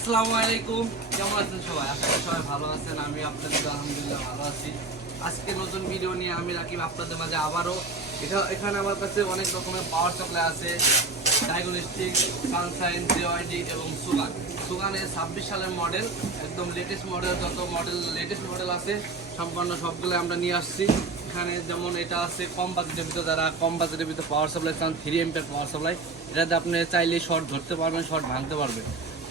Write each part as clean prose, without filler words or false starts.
আসসালামু আলাইকুম, কেমন আছেন সবাই? আশা করি সবাই ভালো আছেন। আমি আপনাদের আলহামদুলিল্লাহ ভালো আছি। আজকে নতুন ভিডিও নিয়ে আমি রাকিব আপনাদের মাঝে আবারও। এখানে আমার কাছে অনেক রকমের পাওয়ার সাপ্লাই আছে, ডায়াগনস্টিক, সানশাইন, জেওয়াইডি এবং সুগান। সুগানের 26 সালের মডেল, একদম লেটেস্ট মডেল, যত লেটেস্ট মডেল আছে সম্পূর্ণ সবগুলো আমরা নিয়ে আসছি। এখানে যেমন এটা আছে কম বাজেটের ভিতরে, যারা কম বাজেটের ভিতরে পাওয়ার সাপ্লাই চান, 3 এম্পিয়ার পাওয়ার সাপ্লাই। এটাতে আপনি চাইলে শর্ট ধরতে পারবেন, শর্ট ভাঙতে পারবেন,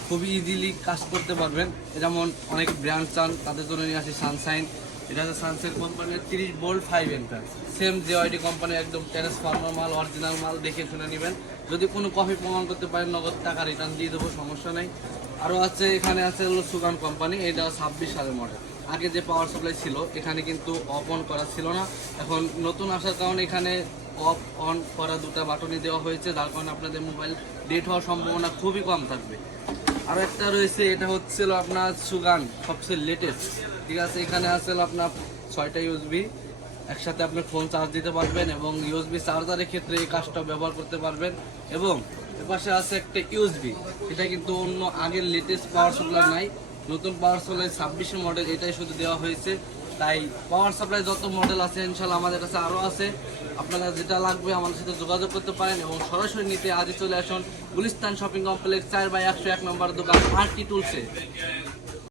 খুবই ইজিলি কাজ করতে পারবেন। যেমন অনেক ব্র্যান্ড চান, তাদের জন্য নিয়ে আসি সানশাইন। এটা হচ্ছে সানশাইন কোম্পানির 30 ভোল্ট 5 এম্পিয়ার, সেম জেওয়াইডি কোম্পানির একদম ট্রান্সফর্মার মাল, অরিজিনাল মাল, দেখে শুনে নেবেন। যদি কোনো কপি প্রমাণ করতে পারেন, নগদ টাকা রিটার্ন দিয়ে দেবো, সমস্যা নেই। আরও আছে, এখানে আছে হলো সুগান কোম্পানি, এটা 26 সালের মডেল। আগে যে পাওয়ার সাপ্লাই ছিল এখানে কিন্তু অফ অন করা ছিল না, এখন নতুন আসার কারণে এখানে অফ অন করা দুটো বাটনই দেওয়া হয়েছে, যার কারণে আপনাদের মোবাইল ডেট হওয়ার সম্ভাবনা খুবই কম থাকবে। আরও একটা রয়েছে, এটা হচ্ছিল আপনার সুগান সবচেয়ে লেটেস্ট, ঠিক আছে। এখানে আছে আপনার 6টা ইউএসবি, একসাথে আপনি ফোন চার্জ দিতে পারবেন এবং ইউএসবি চার্জারের ক্ষেত্রে এই কাজটা ব্যবহার করতে পারবেন। এবং এপাশে আছে একটা ইউএসবি, এটা কিন্তু অন্য আগের লেটেস্ট পাওয়ার সাপ্লাই নাই, নতুন পাওয়ার সাপ্লাই 26 মডেল, এটাই শুধু দেওয়া হয়েছে। তাই পাওয়ার সাপ্লাই যত মডেল আছে ইনশাল্লাহ আমাদের কাছে আরও আছে। আপনারা যেটা লাগবে আমাদের সাথে যোগাযোগ করতে পারেন এবং সরাসরি নিতে আজই চলে আসুন গুলিস্তান শপিং কমপ্লেক্স 4/101 নম্বর দোকান আরটি টুলসে।